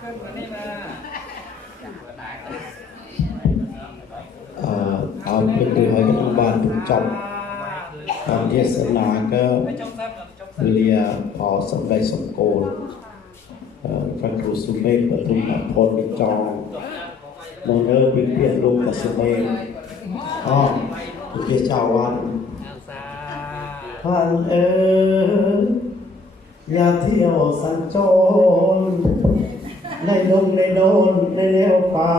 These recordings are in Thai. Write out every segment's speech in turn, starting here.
เอ่อเอาเป็นตัวให้กับทุกบ้านทุกจบการเทศนาก็เรียพอสมได้สมโกลเอ่อพระครูสุเมฆประทุมพลวิจองโมเนอร์วิเพียรลุงกับสุเมฆอ้อทุกเจ้าวันท่านเอ๋ยอย่าเที่ยวสัญจร ในดงในโดนในแนวป่า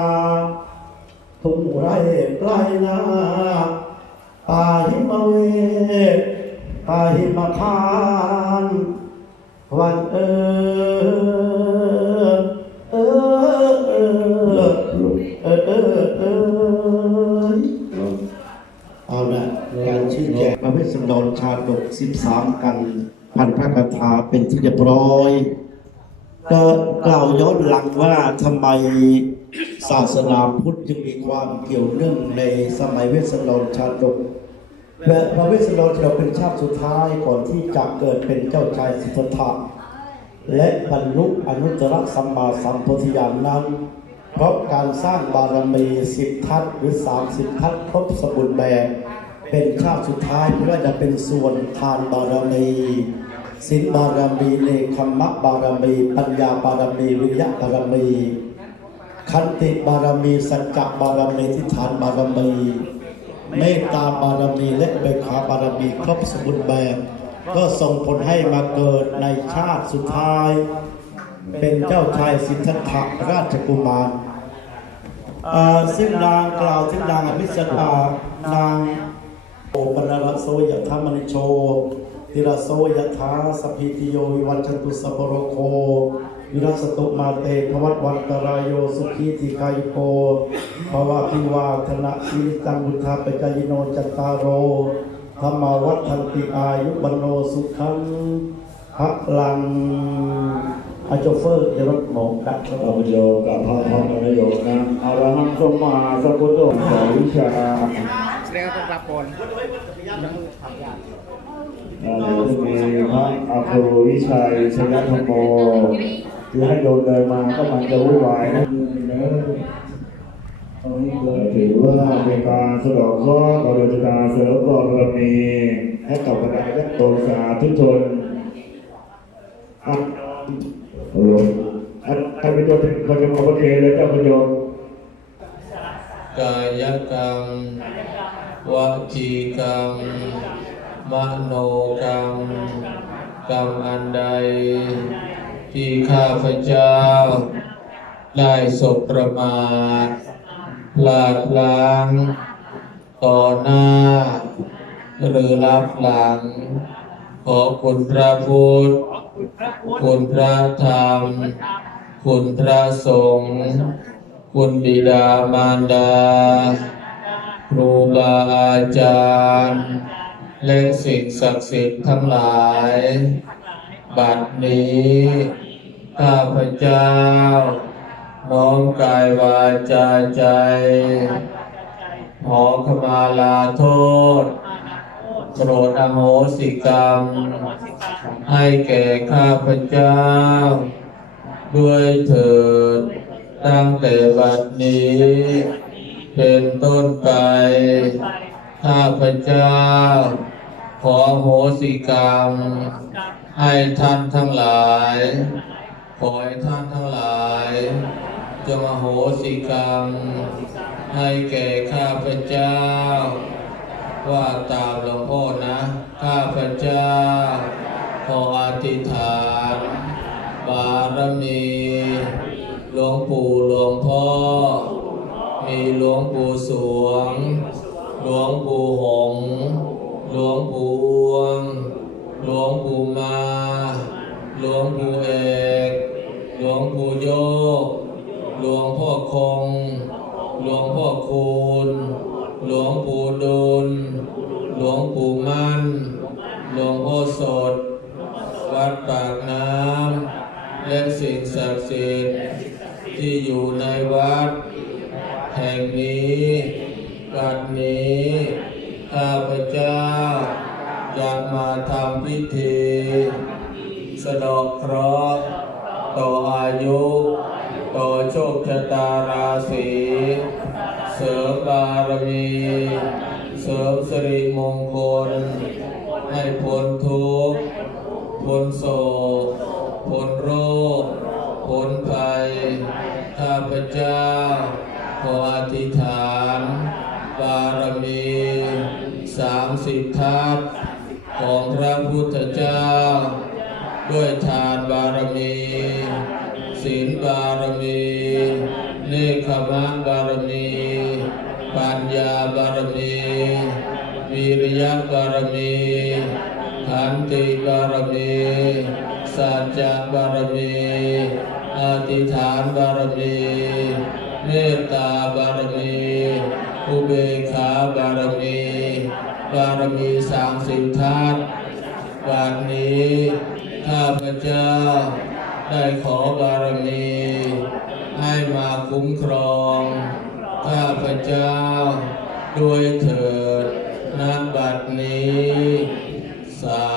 ทุ่งไร่ปลายนาป่าหิมะเวทป่าหิมะพาน วันเออเออเออเออเออเออเอาละการชี้แจงพระเวสสันดรชาดก 13 กัน พันพระคาถาเป็นที่เรียบร้อย ก็กล่าวย้อนหลังว่าทำไมศาสนาพุทธจึงมีความเกี่ยวเนื่องในสมัยเวสสันดรชาดกและพระเวสสันดรเราเป็นชาติสุดท้ายก่อนที่จะเกิดเป็นเจ้าชายสิทธัตถะและบรรลุอนุตตรสัมมาสัมโพธิญาณนั้น เพราะการสร้างบารมีสิบทัศหรือสามสิบทัศครบสมบูรณ์แบบเป็นชาติสุดท้ายไม่ว่าจะเป็นส่วนทานบารมี สินบารมีเนคขมะบารมี ปัญญาบารมี วิริยะบารมีขันติบารมี สัจจะบารมีทิฏฐานบารมี เมตตาบารมี และเบกขาบารมี ครบสมบูรณ์แบบ ก็ส่งผลให้มาเกิดในชาติสุดท้าย เป็นเจ้าชายสิทธัตถะราชกุมารซึ่งนางกล่าวถึงนางอภิสดานางโอปนรโสยธรรมนิโช ติรโสยถาสพิติโยวิวัชนตุสัพพโรโควิรัสตุมาเตภวัตวันตรายโยสุขีติกายโกภาวะพิวาธนะชีวิตังบุทธาปจายโนจัตตารโรธรรมาวัฏทันติอายุบรรโนสุขังพระลังอาจเฟอร์เดรถหมองกัดักเอาไปโยกับพระพรประโยชน์นะอาราหังสมมาสัพพุทโธสวิชาแสดงว่าต้องรับก่อนอ่าเดี๋ย วจะมีพระอาครูวิชัยชยธรรมโมคือให้โยมเดินมาก็มันจะวุ่นวายนะถือว่าเป็นการสะดอกเคราะห์ต่อดวงชะตาเสริมบารมีให้กับบรรดาญาติโยมสาธุชนอะโอ้โหอันใครเป็นตัวเป็นคนจะมาประเทศเลยเจ้าประโยชน์กายกรรมวจีกรรม มโนกรรมกรรมอันใด ที่ข้าพเจ้า ได้สบประมาทพลาดลั้งต่อหน้า หรือรับหลัง ขอคุณพระพุทธคุณพระธรรม คุณพระสงฆ์คุณบิดามารดา ครูบาอาจารย์ และสิ่งศักดิ์สิทธิ์ทั้งหลาย บัดนี้ ข้าพเจ้า น้อมกายวาจาใจ ขอขมาลาโทษ โปรดอโหสิกรรม ให้แก่ข้าพเจ้า ด้วยเถิดตั้งแต่บัดนี้ เป็นต้นไป ข้าพเจ้า ขอโหสิกรรม ให้ท่านทั้งหลาย ขอให้ท่านทั้งหลายจงโหสิกรรม ให้แก่ข้าพเจ้า ว่าตามหลวงพ่อนะ ข้าพเจ้า ขออธิษฐาน บารมีหลวงปู่หลวงพ่อ มีมีหลวงปู่สวง หลวงปู่หง หลวงปู่อวง หลวงปู่มา หลวงปู่เอก หลวงปู่โยก หลวงพ่อคง หลวงพ่อคูณ หลวงปู่ดุล หลวงปู่มั่น หลวงพ่อสด วัดปากน้ำและสิ่งศักดิ์สิทธิ์ที่อยู่ในวัด แห่งนี้ บัดนี้ข้าพเจ้าจะมาทำพิธี สะเดอกเคราะห์ต่ออายุ ต่อโชคชะตาราศีเสริมบารมีเสริมสิริมงคล ให้พ้นทุกข์พ้นโศกพ้นโรคพ้นภัย ข้าพเจ้าขออธิษฐาน สามสิบทัศของพระพุทธเจ้า ด้วยทานบารมี ศีลบารมีเนคขมะบารมี ปัญญาบารมีวิริยะบารมีขันติบารมีสัจจะบารมีอธิษฐานบารมีเมตตาบารมีอุเบกขาบารมี บารมีสามสิบทัศวันนี้ข้าพเจ้าได้ขอบารมี ให้มาคุ้มครอง ข้าพเจ้าด้วยเถิดนับบัดนี้สา